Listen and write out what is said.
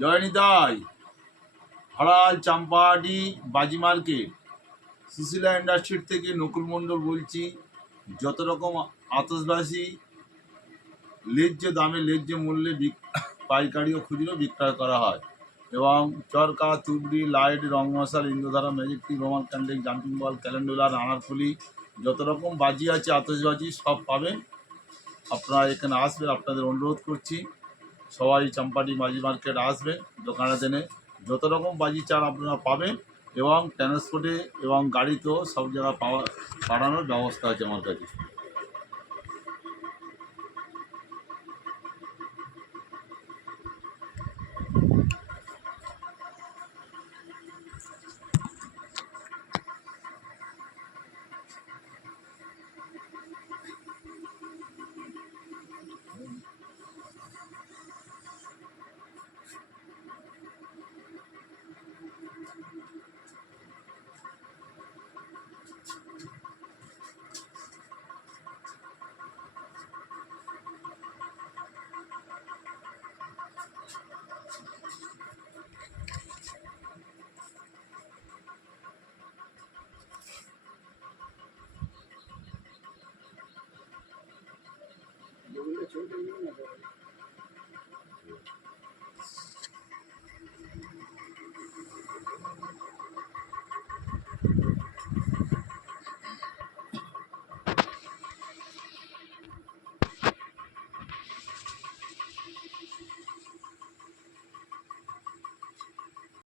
জয়নিতাই, হরাল চাম্পাহাটি বাজি মার্কেট, সুশীলা ইন্ডাস্ট্রির থেকে নকুল মণ্ডল বলছি। যত রকম আতশবাজি ন্যায্য দামে ন্যায্য মূল্যে পাইকারি ও খুচরো বিক্রয় করা হয় এবং চরকা, তুবড়ি, লাইট, রং মশাল, ইন্দ্রধারা, ম্যাজিক টিপ, রোমান ক্যান্ডেল, জাম্পিং বল, ক্যালেন্ডুলার, আনারফুলি, যত রকম বাজি আছে আতশবাজি সব পাবেন। আপনারা এখানে আসবেন, আপনাদের অনুরোধ করছি সবাই চাম্পাহাটি বাজি মার্কেট আসবেন। দোকানে দেনে যত রকম বাজি চান আপনারা পাবেন এবং ট্রান্সপোর্টে এবং গাড়িতেও সব জায়গায় পাঠানোর ব্যবস্থা আছে আমার কাছে। যেগুলো ছোট